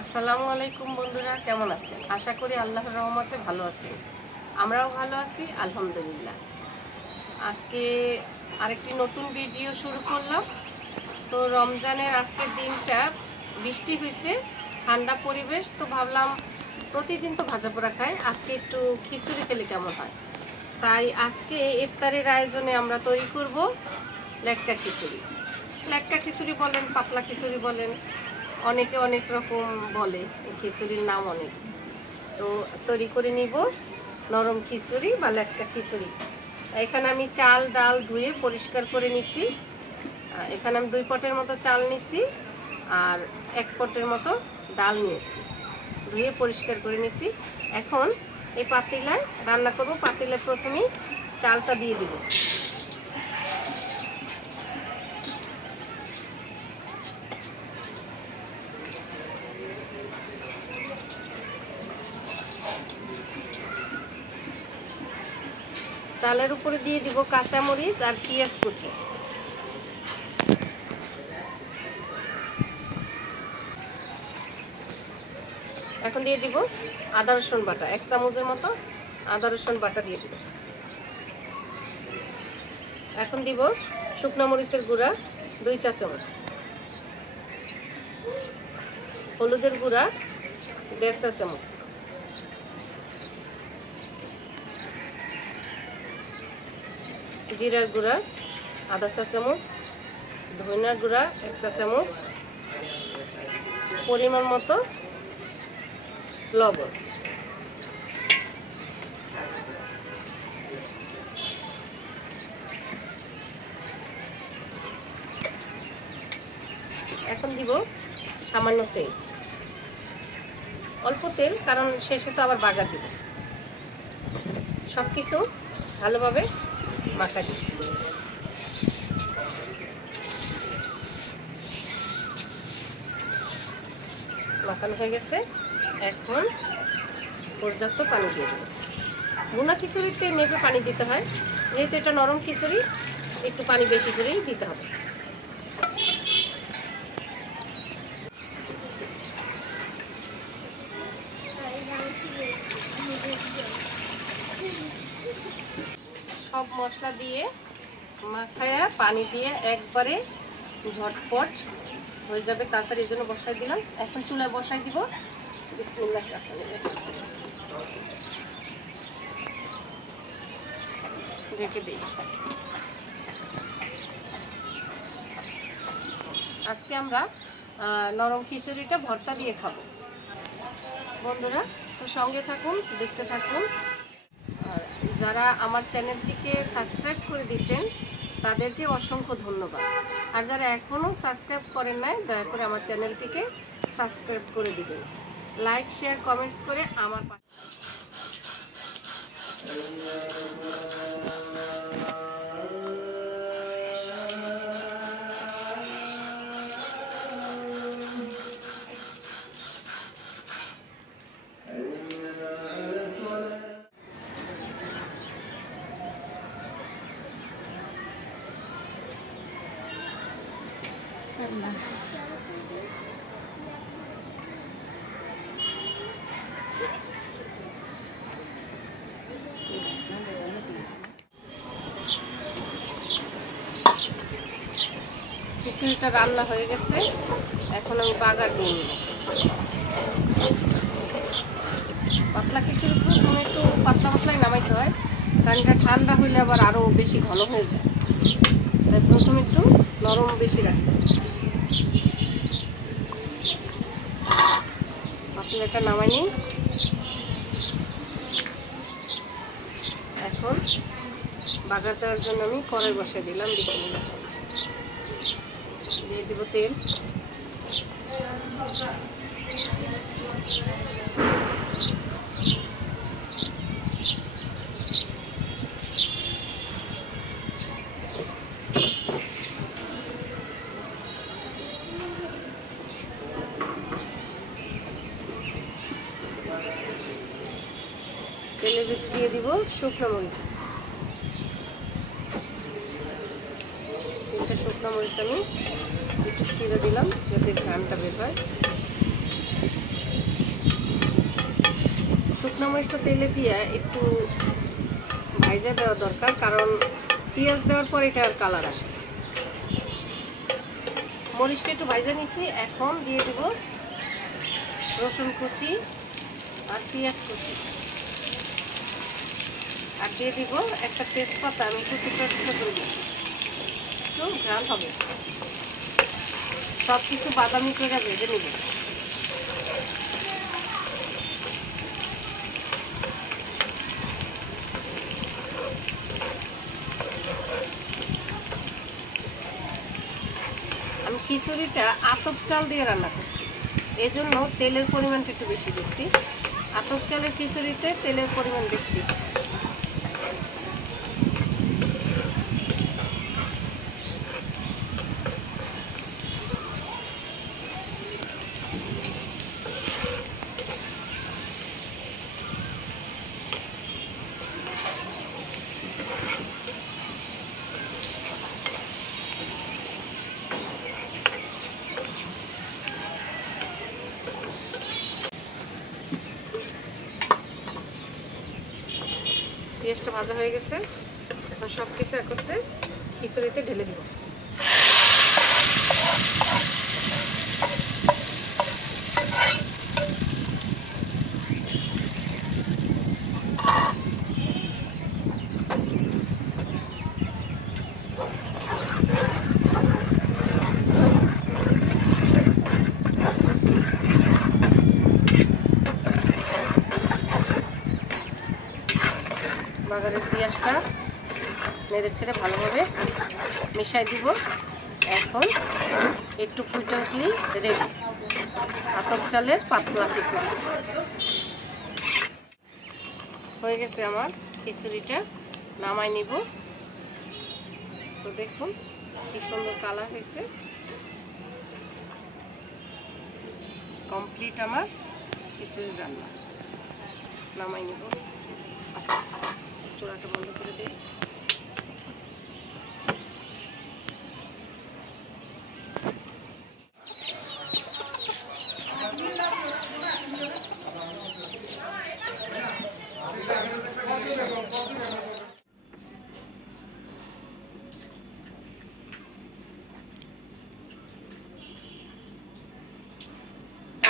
আসসালামু আলাইকুম বন্ধুরা, কেমন আছেন? আশা করি আল্লাহর রহমতে ভালো আছেন। আমরাও ভালো আছি আলহামদুলিল্লাহ। আজকে আরেকটি নতুন ভিডিও শুরু করলাম। তো রমজানের আজকের দিনটা বৃষ্টি হয়েছে, ঠান্ডা পরিবেশ, তো ভাবলাম প্রতিদিন তো ভাজা পোড়া খাই, আজকে একটু খিচুড়ি খেলে কেমন হয়। তাই আজকে ইফতারের আয়োজনে আমরা তৈরি করব লেটকা খিচুড়ি। লেটকা খিচুড়ি বলেন, পাতলা খিচুড়ি বলেন, অনেকে অনেক রকম বলে, খিচুড়ির নাম অনেক। তো তৈরি করে নিব নরম খিচুড়ি বা লেটকা খিচুড়ি। এখানে আমি চাল ডাল ধুয়ে পরিষ্কার করে নিছি। এখানে আমি 2 পটের মতো চাল নিছি আর 1 পটের মতো ডাল নিয়েছি, ধুয়ে পরিষ্কার করে নিছি। এখন এই পাতিলায় রান্না করব। পাতিলায় প্রথমেই চালটা দিয়ে দিব। চালের উপরে দিয়ে দিব কাঁচামরিচ আর পেঁয়াজ কুচি। এখন দিয়ে দিব আদা রসুন বাটা, 1 চামচের মতো আদা রসুন বাটা দিয়ে দিব। এখন দিব শুকনো মরিচের গুঁড়া 2 চা চামচ, হলুদের গুঁড়া 1.5 চা চামচ, জিরার গুঁড়া আধা চা চামচ, ধনিয়ার গুঁড়া 1 চা চামচ, পরিমাণ মতো লবণ। এখন দিব সামান্য তেল, অল্প তেল, কারণ শেষে তো আবার বাগার দিব। সব কিছু ভালোভাবে মাখা দিব। মাখানো হয়ে গেছে, এখন পর্যাপ্ত পানি দিয়ে দেব। ভুনা খিচুড়িতে মেপে পানি দিতে হয়, যেহেতু এটা নরম খিচুড়ি একটু পানি বেশি করেই দিতে হবে। সব মশলা দিয়ে মাখায়া পানি দিয়ে একবারে ঝটপট হয়ে যাবে, তাড়াতাড়ি, এই জন্য বসাই দিলাম। এখন চুলায় বসাই দিব। বিসমিল্লাহ ঢেকে দিই। আজকে আমরা নরম খিচুড়িটা ভর্তা দিয়ে খাবো বন্ধুরা। তো সঙ্গে থাকুন, দেখতে থাকুন। আর যারা আমার চ্যানেলটিকে সাবস্ক্রাইব করে দিয়েছেন তাদেরকে অসংখ্য ধন্যবাদ। আর যারা এখনও সাবস্ক্রাইব করেন নাই, দয়া করে আমার চ্যানেলটিকে সাবস্ক্রাইব করে দিবেন। লাইক শেয়ার কমেন্টস করে আমার খিচুড়িটা রান্না হয়ে গেছে। এখন আমি বাগার দিয়ে নেব। পাতলা খিচুড়ি প্রথমে একটু পাতলা পাতলাই নামাইতে হয়, কারণ এটা ঠান্ডা হইলে আবার আরও বেশি ঘন হয়ে যায়। তাই প্রথমে একটু নরম বেশি রাখতে হয়। পাতলাটা নামাই নিই। এখন বাগার দেওয়ার জন্য আমি কড়াই বসিয়ে দিলাম। বিসমিল্লাহ দিয়ে দিব তেল। তেলের ভিতরে দিয়ে দিব শুকনো মরিচ, 3টে শুকনো মরিচ আমি একটু ছিঁড়ে দিলাম যাতে ঘ্রাণটা বের হয়। শুকনো মরিচটা তেলে দিয়ে একটু ভাইজা দেওয়া দরকার, কারণ পেঁয়াজ দেওয়ার পর এটা আর কালার আসে। মরিচটা একটু ভাইজা নিছি, এখন দিয়ে দেব রসুন কুচি আর পেঁয়াজ কুচি, আর দিয়ে দিব একটা তেজপাতা আমি একটু টুকরো টুকরো করে দিচ্ছি, একটু ঘ্রাণ হবে। সব কিছু বাদামি করে ভেজে নেব। আমি খিচুড়িটা আতপ চাল দিয়ে রান্না করছি, এজন্য তেলের পরিমাণটা একটু বেশি দিচ্ছি। আতপ চালের খিচুড়িতে তেলের পরিমাণ বেশি দিই। পেঁয়াজটা ভাজা হয়ে গেছে, এখন সব কিছু একত্রে খিচুড়িতে ঢেলে দিব। বাগারের পেঁয়াজটা নেড়ে ছেড়ে ভালোভাবে মিশাই দিব। এখন একটু ফুটে উঠলি রেডি আতপ চালের পাতলা খিচুড়ি হয়ে গেছে। আমার খিচুড়িটা নামাই নিব। তো দেখুন কি সুন্দর কালার হয়েছে। কমপ্লিট আমার খিচুড়ি রান্না। নামাই নিব, চুলাটা বন্ধ করে দিই।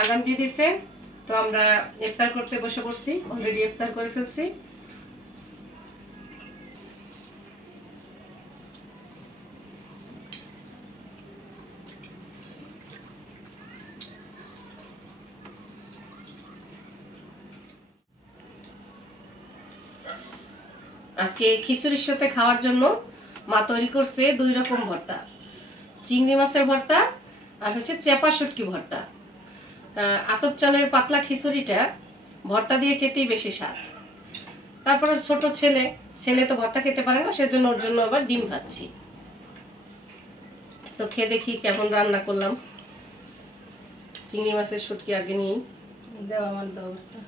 আজান দিয়ে দিছে, তো আমরা ইফতার করতে বসে পড়ছি। অলরেডি ইফতার করে ফেলছি। আজকে খিচুড়ির সাথে খাওয়ার জন্য মা তৈরি করছে 2 রকম ভর্তা, চিংড়ি মাছের ভর্তা আর হচ্ছে চেপা শুটকি ভর্তা। আতপ চালের পাতলা খিচুড়িটা ভর্তা দিয়ে খেতেই বেশি স্বাদ। তারপরে ছোট ছেলে তো ভর্তা খেতে পারে না, সেজন্য ওর জন্য আবার ডিম ভাজছি। তো খেয়ে দেখি কেমন রান্না করলাম। চিংড়ি মাছের শুটকি আগে নিয়ে দেওয়া আমার দাওয়াটা।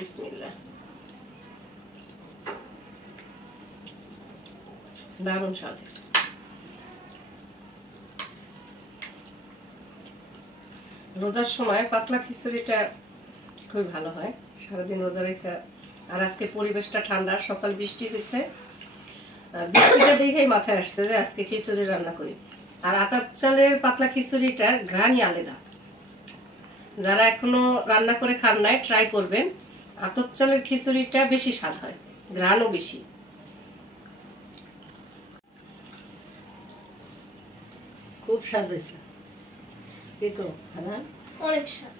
বিসমিল্লাহ। দারুণ স্বাদ হয়েছে। রোজার সময় পাতলা খিচুড়িটা খুবই ভালো হয়, সারাদিন রোজা রেখে। আর আজকে পরিবেশটা ঠান্ডা, সকাল বৃষ্টি হয়েছে, বৃষ্টিটা দেখেই মাথায় আসছে যে আজকে খিচুড়ি রান্না করি। আর আতপ চালের পাতলা খিচুড়িটার ঘ্রাণই আলাদা। যারা এখনো রান্না করে খান নাই, ট্রাই করবেন। আতপ চালের খিচুড়িটা বেশি স্বাদ হয়, ঘ্রাণও বেশি। খুব স্বাদ হয়েছে, অনেক স্বাদ।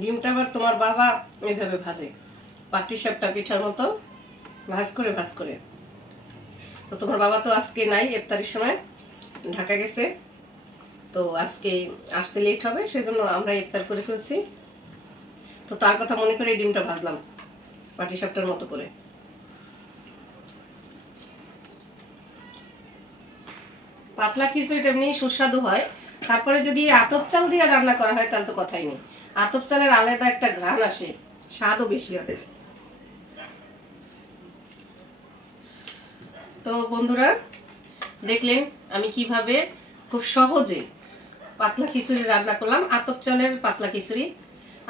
ডিমটা আবার তোমার বাবা এইভাবে ভাজে, পাটিসাপটা পিঠার মতো ভাজ করে। তো তোমার বাবা তো আজকে নাই, ইফতারের সময় ঢাকা গেছে, তো আজকে আসতে লেট হবে, সেজন্য আমরা ইফতার করে ফেলছি। তো তার কথা মনে করে ডিমটা ভাজলাম পাটিসাপটার মতো করে। পাতলা খিচুড়িটা এমনি সুস্বাদু হয়, তারপরে যদি আতপ চাল দিয়ে রান্না করা হয় তাহলে তো কথাই নেই। আতপ চালের আলাদা একটা ঘ্রাণ আসে, স্বাদও বেশি হয়। তো বন্ধুরা দেখলেন আমি কিভাবে খুব সহজে পাতলা খিচুড়ি রান্না করলাম, আতপ চালের পাতলা খিচুড়ি।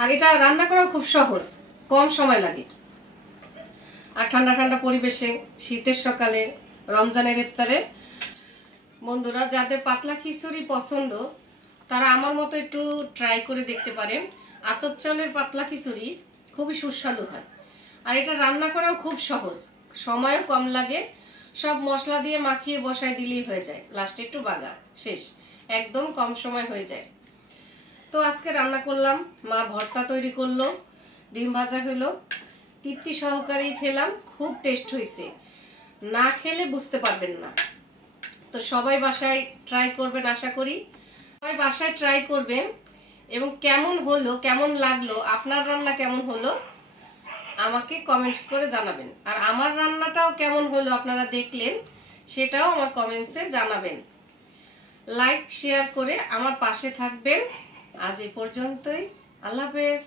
আর এটা রান্না করা খুব সহজ, কম সময় লাগে। আর ঠান্ডা ঠান্ডা পরিবেশে শীতের সকালে রমজানের ইফতারে বন্ধুরা যাদের পাতলা খিচুড়ি পছন্দ তারা আমার মতো একটু ট্রাই করে দেখতে পারেন। আতপ চালের পাতলা খিচুড়ি খুবই সুস্বাদু হয়। আর এটা রান্না করাও খুব সহজ, সময়ও কম লাগে। সব মশলা দিয়ে মাখিয়ে বসায় দিলেই হয়ে যায়, লাস্টে একটু বাগা, শেষ, একদম কম সময় হয়ে যায়। তো আজকে রান্না করলাম, মা ভর্তা তৈরি করলো, ডিম ভাজা হলো, তৃপ্তি সহকারেই খেলাম, খুব টেস্ট হয়েছে, না খেলে বুঝতে পারবেন না। তো সবাই বাসায় ট্রাই করবেন, আশা করি সবাই বাসায় ট্রাই করবেন। এবং কেমন হলো, কেমন লাগলো, আপনার রান্না কেমন হলো আমাকে কমেন্টস করে জানাবেন। আর আমার রান্নাটাও কেমন হলো আপনারা দেখলেন সেটাও আমার কমেন্টসে জানাবেন। লাইক শেয়ার করে আমার পাশে থাকবেন। আজ এই পর্যন্তই, আল্লাহ হাফেজ।